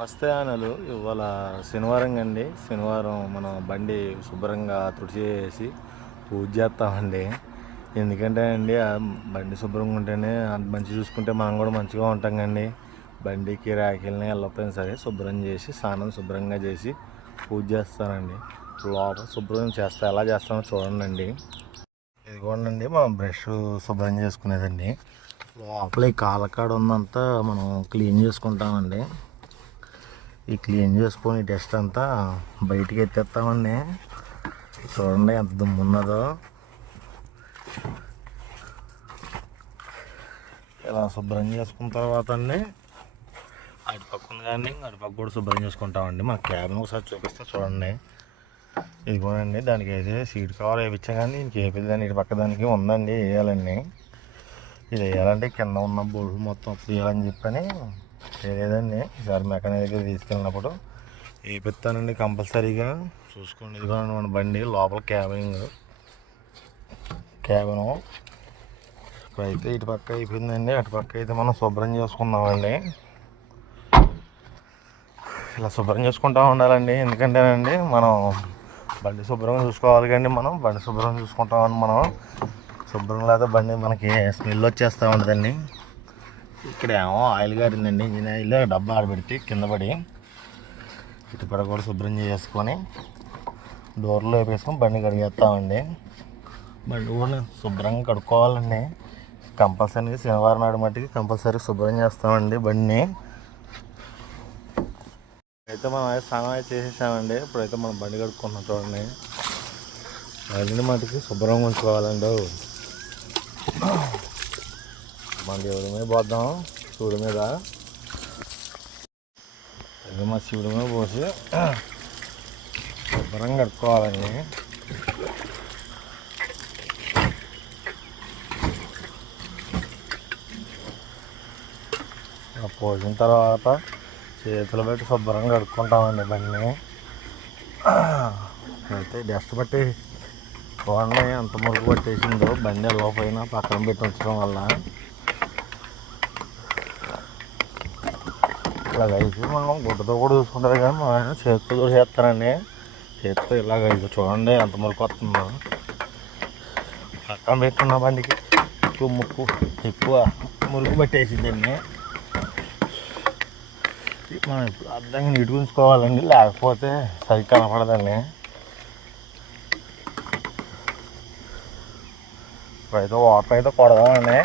నమస్తే అనలు ఇవాళ శనివారం అండి శనివారం మనం బండి శుభ్రంగా తుడిచేసి పూజ చేస్తామండి. ఎందుకంటే అండి బండి శుభ్రంగా ఉంటేనే అంత మంచి చూసుకుంటే మనం కూడా మంచిగా ఉంటాం కండి. బండికి రాకిల్ని వెళ్ళకపోయినా సరే శుభ్రం చేసి స్నానం శుభ్రంగా చేసి పూజ చేస్తానండి. లోపల శుభ్రం చేస్తా ఎలా చేస్తామో చూడండి ఇదిగోండి మనం బ్రష్ శుభ్రం చేసుకునేదండి. లోపల ఈ కాలకాడ ఉందంతా మనం క్లీన్ చేసుకుంటామండి. ఈ క్లీన్ చేసుకొని డస్ట్ అంతా బయటికి ఎత్తేస్తామండి చూడండి ఎంత దుమ్ము ఉన్నదో. ఇలా శుభ్రం చేసుకున్న తర్వాత అండి అటుపక్క ఉంది కానీ అటుపక్క కూడా శుభ్రం చేసుకుంటామండి. మా క్యాబ్ని ఒకసారి చూపిస్తే చూడండి. ఇదిగోనండి దానికి అయితే సీట్ కవర్ వేయించా కానీ దీనికి వేపించదండి ఇటు పక్క దానికి ఉందండి వేయాలండి. ఇది వేయాలంటే కింద ఉన్న బోర్డు మొత్తం వేయాలని చెప్పని లేదండి. ఈసారి మెకానిక్ దగ్గర తీసుకెళ్ళినప్పుడు వేపిస్తానండి కంపల్సరీగా చూసుకోండి. ఇదిగోనండి మన బండి లోపల క్యాబింగ్ క్యాబిను ఇప్పుడైతే ఇటు పక్క అయిపోయిందండి. అటు పక్క అయితే మనం శుభ్రం చేసుకుందామండి. ఇలా శుభ్రం చేసుకుంటూ ఉండాలండి. ఎందుకంటేనండి మనం బండి శుభ్రంగా చూసుకోవాలి కానీ మనం. బండి శుభ్రం చూసుకుంటామని మనం. శుభ్రం లేదా బండి మనకి స్మెల్ వచ్చేస్తూ ఉంటుందండి. ఇక్కడ ఏమో ఆయిల్ గారిందండి. ఇంజిన్ ఆయిల్ డబ్బా ఆడబెడితే కింద పడి ఇటుపడ కూడా శుభ్రం చేసుకొని డోర్లో వేపేసుకొని బండి కడిగేస్తామండి. బండి కూడా శుభ్రంగా కడుక్కోవాలండి. కంపల్సరీ శనివారం నాడు మట్టికి కంపల్సరీ శుభ్రం చేస్తామండి బండిని. అయితే మనం అయితే స్నానం అయితే చేసేసామండి. ఇప్పుడైతే మనం బండి కడుక్కున్నాం చూడండి. బండిని మటుకు శుభ్రంగా ఉంచుకోవాలండి. మన దేవుడి మీద పోద్దాం. శివుడి మీద. ఇది మా శివుడి మీద పోసి శుభ్రంగా కట్టుకోవాలండి పోసిన తర్వాత చేతులు పెట్టి శుభ్రంగా కడుక్కుంటామండి బండిని అయితే డస్ట్ పట్టి చూడండి ఎంత మురుగు పట్టేసిందో. బండి వెళ్ళకపోయినా పక్కన పెట్టి ఉంచడం వల్ల. ఇలాగ అయితే మనం గుడ్డతో కూడా చూసుకుంటారు కానీ మా ఆయన చేతితో కూడా చేస్తారండి. చేతితో ఇలాగ ఇది చూడండి ఎంత మురుకు వస్తుందో. పక్కన పెట్టుకున్న బండికి ఎక్కువ ముక్కు ఎక్కువ మురుగు పట్టేసిందండి మనం ఇప్పుడు అర్థంగా నీటి ఉంచుకోవాలండి లేకపోతే సరిగ్గా కనపడదండి. ఇప్పుడైతే వాటర్ అయితే కొడదామండి.